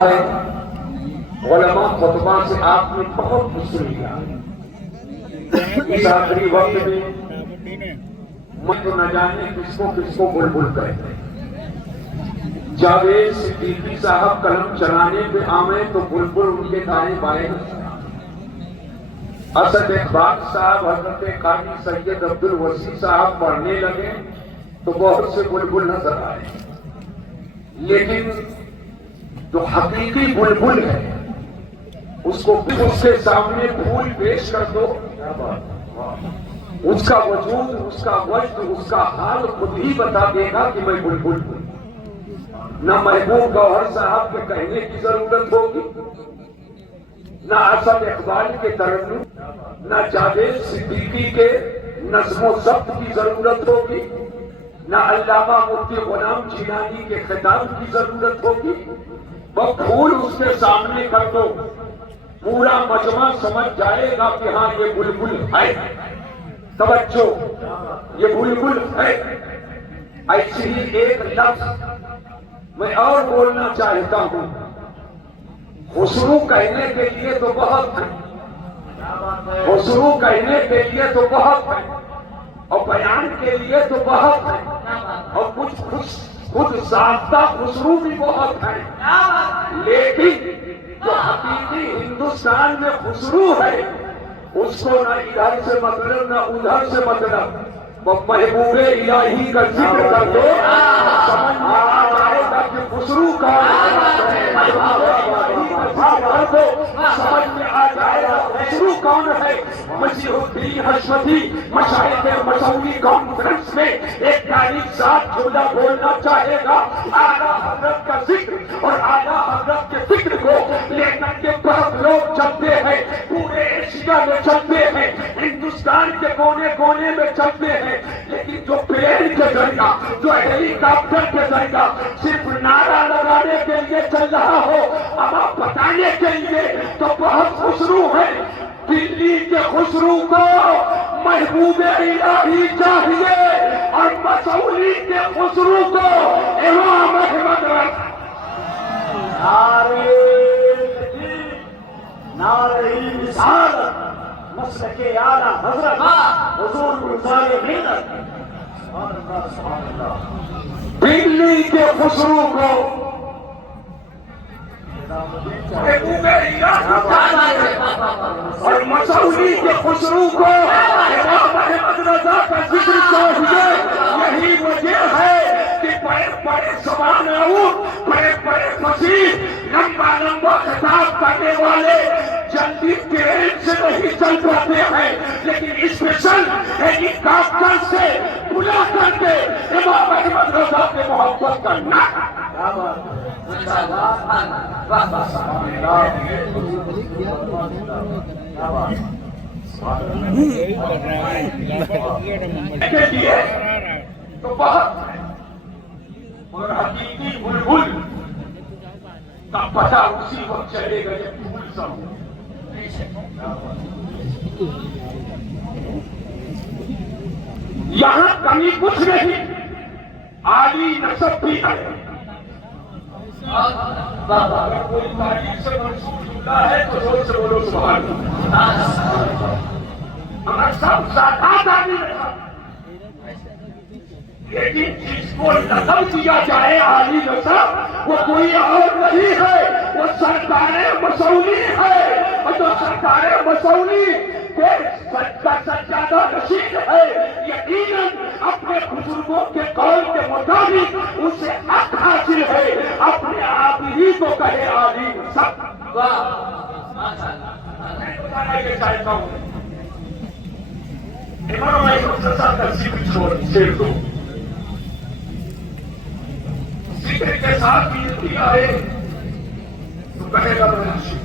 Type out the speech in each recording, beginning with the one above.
علماء خطبہ سے آپ نے بہت کچھ لیا اس آخری وقت میں میں تو نہ جانے کس کو بلبل کہتے ہیں۔ جاوید صدیقی صاحب قلم چلانے پہ آمیں تو بلبل ان کے دائیں بائیں۔ اسد اقبال صاحب حضرت قاضی سید عبد الوسیع صاحب پڑھنے لگے تو بہت سے بلبل نظر آئے، لیکن جو حقیقی بلبل ہے اس کو اس کے سامنے پھول پیش کر دو، اس کا وجود، اس کا وجد، اس کا حال خود ہی بتا دے گا کہ میں بلبل ہوں۔ نہ محبوب گوہر صاحب کے کہنے کی ضرورت ہوگی، نہ اسد اقبال کے ترنم، نہ جاوید صدیقی کے نظم و ضبط کی ضرورت ہوگی، نہ علامہ مفتی غلام جیلانی کے خطاب کی ضرورت ہوگی۔ وہ پھول اس کے سامنے کر دو، پورا مجمع سمجھ جائے گا کہ ہاں یہ بلبل ہے۔ توجہ، یہ بلبل ہے۔ ایسی ہی ایک لفظ میں اور بولنا چاہتا ہوں۔ خسرو کہنے کے لیے تو بہت ہے، خسرو کہنے کے لیے تو بہت ہے، اور بیان کے لیے تو بہت ہے، اور کچھ خود ساختہ خسرو بھی بہت ہے، لیکن جو حقیقی ہندوستان میں خسرو ہے اس کو نہ ادھر سے مطلب نہ ادھر سے مطلب۔ وہ محبوب الہی کا ذکر کر دو، سمجھ میں آ جائے گا کہ خسرو کا سمجھ میں آ جائے گا خسرو کون ہے۔ مسیح الدین حشمتی مشائخ مسعودی کانفرنس میں ایک تاریخ ساتھ جملہ بولنا چاہے گا، اعلیٰ حضرت کا ذکر اور اعلیٰ حضرت کے ذکر کو لے کر کے بہت لوگ چلتے ہیں، پورے ایشیا میں چلتے ہیں، ہندوستان کے کونے کونے میں چلتے ہیں، لیکن جو پلین کے ذریعہ، جو ہیلی کاپٹر کے ذریعہ صرف نعرہ لگانے کے لیے چل رہا ہو، اب آپ بتانے کے لیے تو بہت خسرو ہے۔ دلی کے خسرو کو محبوب الہی چاہیے، اور مسعودی کے خسرو کو امام احمد رضا۔ نعرہ رسالت، مسلک اعلیٰ حضرت حضور گلزار ملت۔ دلی کے خسرو کو اور مسعودی کے خسرو کو امام احمد رضا کا ذکر چاہیے۔ یہی وجہ ہے کہ بڑے بڑے زبان اور بڑے بڑے فصیح لمبا خطاب کرنے والے جلدی ٹرین سے نہیں چل پاتے ہیں، لیکن اسپیشل ہیلی کاپٹر سے بلا کر کے امام احمد رضا کے محبت کرنا۔ تو بہت ہے، اور حقیقی بلبل کا پتہ اسی وقت چلے گا جب پھول سا ہو۔ یہاں کمی کچھ نہیں، عالی نسب بھی ہے۔ اگر کوئی تاریخ سے منسوب جملہ ہے تو زور سے بولو سبحان اللہ۔ اگر سب ساتھ عالی نسب، لیکن جس کو لقب دیا جائے عالی نسب وہ کوئی اور نہیں ہے، وہ سرکار مسعودی ہے، اور جو سرکار مسعودی کے سجادہ نشین ہے، یقیناً اپنے بزرگوں کے قول کے مطابق اسے حق حاصل ہے اپنے آپ ہی کو کہے عالی نسب۔ میں بتانا یہ چاہتا ہوں، امام احمد رضا کا ذکر چھوڑ دو، ذکر کے ساتھ بھی دیا ہے تو کہے گا منشی،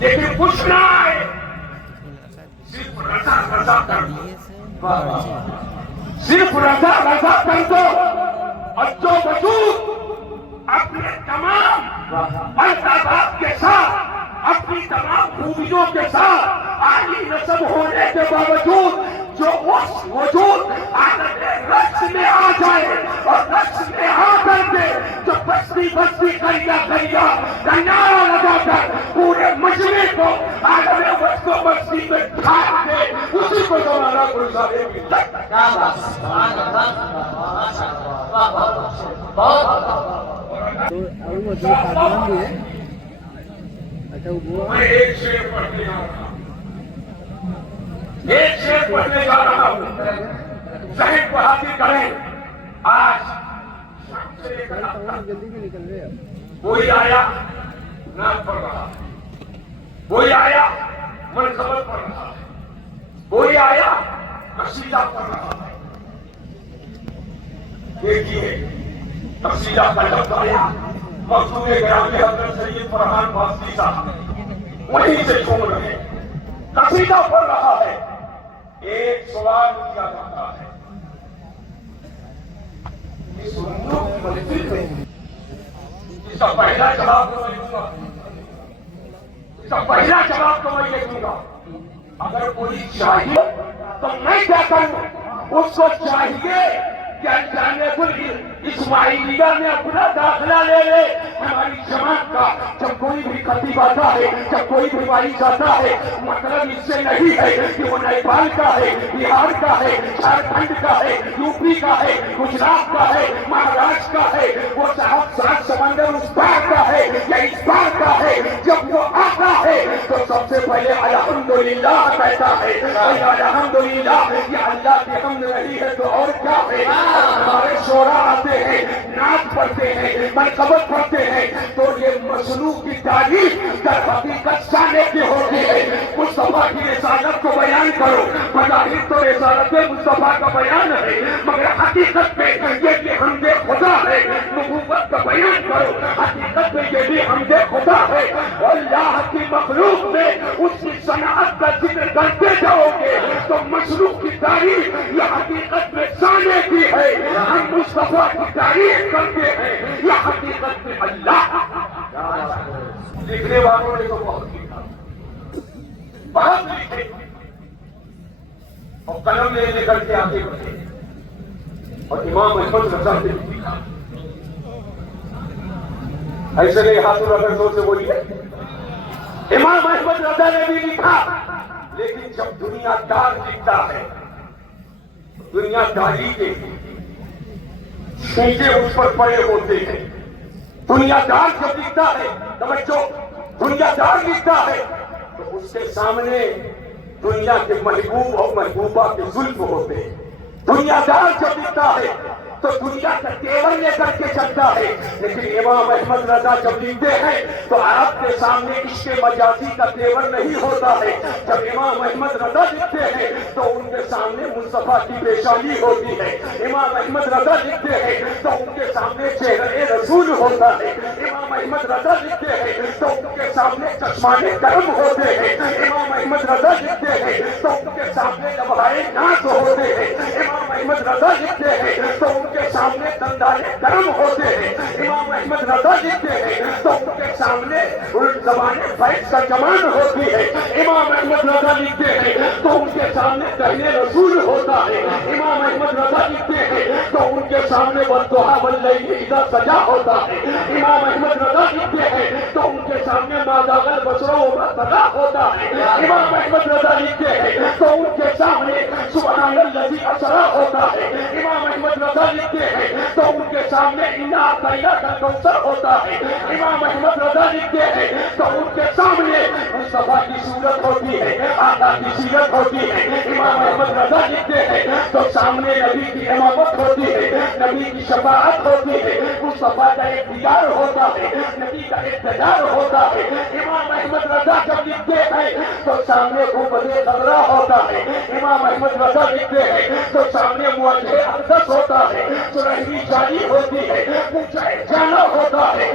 لیکن کچھ نہ آئے، صرف رضا رضا کر دو، صرف رضا رضا کر دو، اور جو وجود اپنے تمام مرتبات کے ساتھ، اپنی تمام خوبیوں کے ساتھ، عالی نسب ہونے کے باوجود جو اس وجود رقص میں آ جائے اور رقص میں آ کر کے جو بستی بستی کریا کریا کنارا لگا کر پورے مجمع کو عالم وقت کو بستی میں ڈھانپ دے اسی کو زمانہ گزارے گی. کیا بات ہے. سبحان اللہ. میں ایک شعر پڑھنے جا رہا ہوں. ایک شعر پڑھنے جا رہا ہوں. ذہن کو حاضر کریں. آج کوئی آیا نعت پڑھ رہا ہے, کوئی آیا منقبت پڑھ رہا ہے, کوئی آیا قصیدہ پڑھ رہا ہے. دیکھیے قصیدہ کا لفظ آیا مقصود گرامی حضرت سید فرحان باستی صاحب وہیں سے چھوڑ رہے. قصیدہ پڑھ رہا ہے. ایک سوال کیا جاتا ہے اس امور کی مسجد میں. اس کا پہلا جواب تو میں دوں گا. اس کا پہلا جواب تو میں یہ دوں گا. اگر کوئی چاہیے تو میں کیا کروں. اس کو چاہیے کہ جامعۃ الاسماعیلیہ میں اپنا داخلہ لے لے. ہماری جماعت کا جب کوئی بھی خطیب آتا ہے, جب کوئی بھی واعظ آتا ہے, مطلب اس سے نہیں ہے کہ وہ نیپال کا ہے, بہار کا ہے, جھارکھنڈ کا ہے, یو پی کا ہے, گجرات کا ہے, مہاراشٹر کا ہے, وہ صاحب سات سمندر اس پار کا ہے یا اس پار کا ہے. جب وہ آتا ہے تو سب سے پہلے الحمدللہ کہتا ہے. الحمدللہ یہ اللہ کی حمد نہیں ہے تو اور کیا ہے. ہمارے شعراء آتے ہیں, نعت پڑھتے ہیں, منقبت پڑھتے ہیں تو یہ مخلوق کی تعریف در حقیقت سانے کی ہوتی ہے. مصطفیٰ کی رسالت کو بیان کرو. بظاہر تو رسالت مصطفیٰ کا بیان ہے مگر حقیقت میں یہ بھی حمد خدا ہے. نبوت کا بیان کرو. حقیقت میں یہ بھی حمد خدا ہے. اللہ کی مخلوق میں اس کی صنعت کا ذکر کرتے جاؤ گے تو مخلوق کی تعریف یہ حقیقت میں سانے کی ہے. ہم مصطفیٰ کی تعریف کرتے ہیں یہ حقیقت میں اللہ. لکھنے والوں نے تو بہت لکھا, بہت لکھے اور قلم لے لے کر کے آگے بڑھے. اور امام احمد رضا نے بھی لکھا. ایسے نہیں ہاتھوں رگڑ زور سے بولیے. امام احمد رضا نے بھی لکھا. لیکن جب دنیا دار لکھتا ہے, دنیا داری کے سیٹے اس پر پڑے ہوتے ہیں. دنیا دار جب لکھتا ہے, توجہ, دنیا دار لکھتا ہے تو اس کے سامنے دنیا کے محبوب اور محبوبہ کے ظلم ہوتے ہیں. دنیا دار جب لکھتا ہے تو دنیا کا تیور لے کر کے چلتا ہے. لیکن امام احمد رضا جب لکھتے ہیں تو آپ کے سامنے عشق مجازی کا تیور نہیں ہوتا ہے. جب امام احمد رضا لکھتے ہیں تو ان کے سامنے مصطفیٰ کی پیشانی ہوتی ہے. امام احمد رضا لکھتے ہیں تو ان کے سامنے چہرہ رسول ہوتا ہے. امام احمد رضا لکھتے ہیں تو ان کے سامنے چشمان کرم ہوتے ہیں. امام احمد رضا لکھتے ہیں تو ان کے سامنے لمحائے ناز ہوتے ہیں. امام احمد رضا لکھتے ہیں تو ان کے سامنے دندانے کرم ہوتے ہیں. امام احمد رضا لکھتے ہیں تو ان کے سامنے زبان فیض کا جمان ہوتی ہے. امام احمد رضا لکھتے ہیں تو ان کے سامنے کہنے رسول ہوتا ہے. امام احمد رضا لکھتے ہیں تو ان کے سامنے والضحیٰ واللیل اذا سجا ہوتا ہے. امام احمد رضا لکھتے ہیں تو ان کے سامنے ما زاغ البصر وما طغیٰ ہوتا ہے. امام احمد رضا لکھتے ہیں تو ان کے سامنے سبحان الذی اسریٰ ہوتا ہے. امام احمد رضا لکھتے ہیں تو ان کے سامنے انا اعطیناک کا کوثر ہوتا ہے. امام احمد رضا لکھتے ہیں تو ان کے سامنے مصطفیٰ کی صورت ہوتی ہے, آقا کی سیرت ہوتی ہے. امام احمد رضا لکھتے ہیں تو سامنے نبی کی امامت ہوتی ہے, نبی کی شفاعت ہوتی ہے, مصطفیٰ کا اختیار ہوتا ہے, نبی کا اقتدار ہوتا ہے. امام احمد رضا جب لکھتے ہیں تو سامنے گنبد خضرا ہوتا ہے. امام احمد رضا لکھتے ہیں تو سامنے موجہ اقدس ہوتا ہے, سرہری جاری ہوتی ہے, اونچا جانا ہوتا ہے,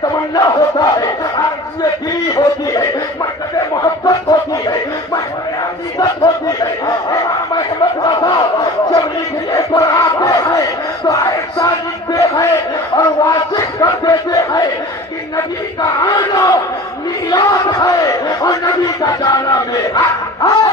تمنا ہوتا ہے, آرزوئے دلی ہوتی ہے, مرکز محبت ہوتی ہے, محور عقیدت ہوتی ہے. امام احمد رضا جب لکھنے پر آتے ہیں تو ایسا لکھتے ہیں اور واضح کر دیتے ہیں کہ نبی کا آنا میلاد ہے اور نبی کا جانا میرا ہے.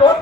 2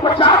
50